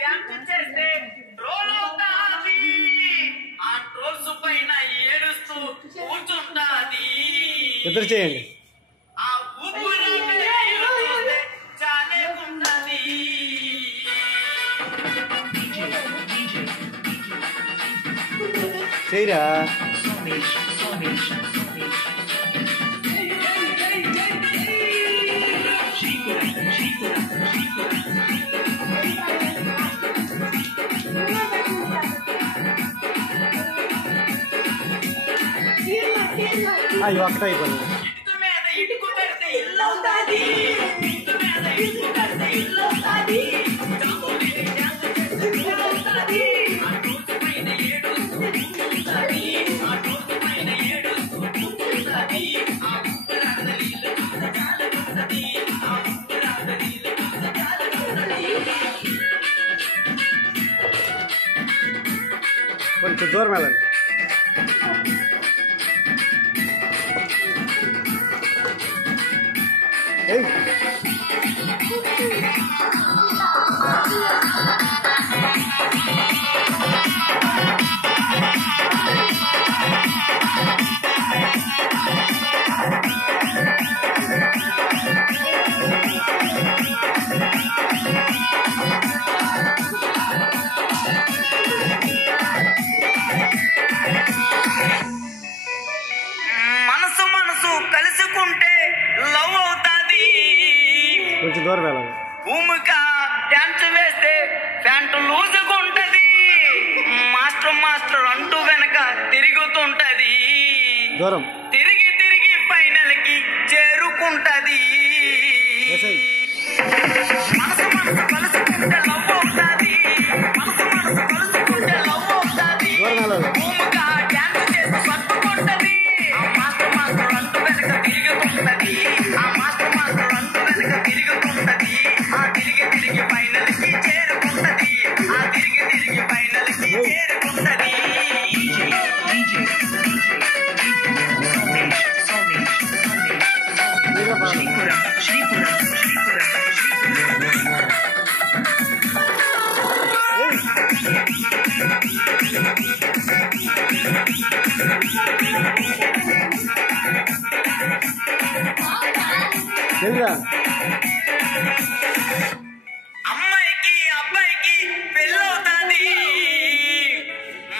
Dance చేస్తే troll అవుతాది, ఆ ట్రోల్స్ పైన ఏడుస్తూ కూర్చుంటాది. ఇద్దరు చేయండి. ఆ ఊపిరి చాలే ఉన్నది. చేయరా అయ్యో అక్కడ అయిపోయింది. ఇటుక మీద ఇటుకు కడితే ఇల్లు అవుతాది, ఇటుక మీద ఇటుకు కడితే ఇల్లు అవుతాది. జాము మీద డ్యాన్స్ చేస్తే ట్రోల్ అవుతాది, ఆ ట్రోల్స్ పైన ఏడుస్తూ కూర్చుంటాది, ఆ ట్రోల్స్ పైన ఏడుస్తూ కూర్చుంటాది. ఆ ఊపిరాడ నీళ్ళు చూస్తే చాలకుంటది, ఆ ఊపిరాడ నీళ్ళు చూస్తే చాలకుంటది. కొంచెం దూరం వెళ్ళండి. మనసు మనసు కలుసుకుంటే లవ్ అవుతాది. కొంచెం దూరం వెళ్ళండి. భూమిక డ్యాన్స్ వేస్తే ప్యాంటు లూజుగా ఉంటది, మాస్టర్ మాస్టర్ అంటూ వెనక తిరుగుతుంటది, దూరం తిరిగి తిరిగి ఫైనల్ కి చేరుకుంటది. మనసు మనసు కలుసుకుంటే లవ్ అవుతాది, మనసు మనసు కలుసుకుంటే లవ్ అవుతాది. భూమిక డ్యాన్స్ చేసి పట్టుకుంటది, ఆ మాస్టర్ మాస్టర్ అంటూ వెనక తిరుగుతుంటది, ఆ మాస్టర్ మాస్టర్ అంటూ వెనక తిరుగుతుంటది. ఆ తిరిగి తిరిగి ఫైనల్ కి చేరుకుంటది, ఆ తిరిగి తిరిగి ఫైనల్ కి చేరుకుంటది. అమ్మాయికి అబ్బాయికి పెళ్ళవుతాది,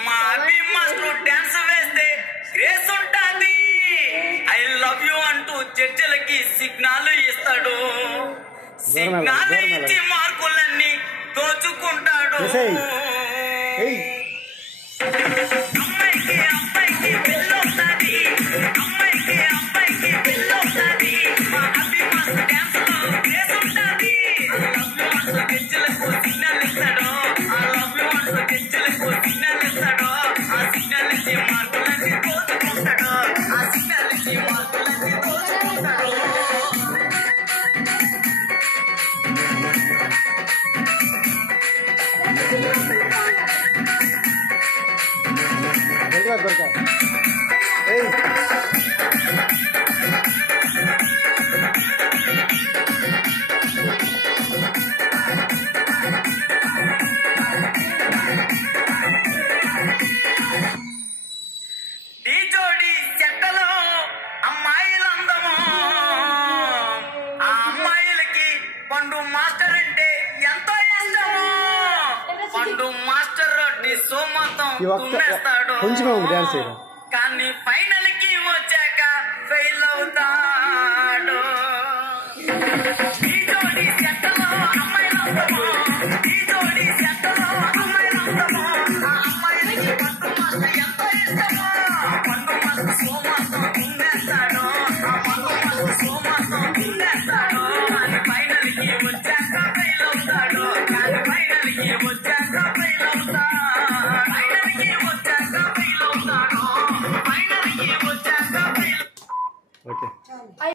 మా అభి మాస్టర్ డ్యాన్స్ వేస్తే గ్రేస్ ఉంటాది. ఐ లవ్ యూ అంటూ జడ్జిలకి సిగ్నల్ ఇస్తాడు, సిగ్నల్ ఇచ్చి మార్కులన్నీ దోచుకుంటాడు. అమ్మాయికి అబ్బాయికి పెళ్ళవుతాది, అమ్మాయికి అబ్బాయికి పెళ్ళవుతాది, మా అభి మాస్టర్ డ్యాన్స్ లో గ్రేస్ ఉంటాది. జడ్జిలకు సిగ్నల్ ఇస్తాడు, ఆ లవ్ యూ అంటూ జడ్జిలకు సిగ్నల్ ఇస్తాడు, ఆ సిగ్నల్ ఇచ్చి మార్కులన్నీ దోచుకుంటాడు, ఆ సిగ్నల్ ఇచ్చి మార్కులన్నీ దోచుకుంటాడు. ఈ జోడి చెట్టలో అమ్మాయిలందము, ఆ అమ్మాయిలకి పండు మాస్టర్ అంటే ఎంతో ఇష్టము. పండు మాస్టర్ రొట్టి సోమతం తుమ్మేస్తాడు, కానీ ఫైనల్ కి వచ్చాక ఫెయిల్ అవుతాడు. ఈ జోడి చెట్టలో అమ్మాయిలందము, ఈ జోడి చెట్టలో అమ్మాయిలందము, ఆ అమ్మాయిలకి పండు మాస్టర్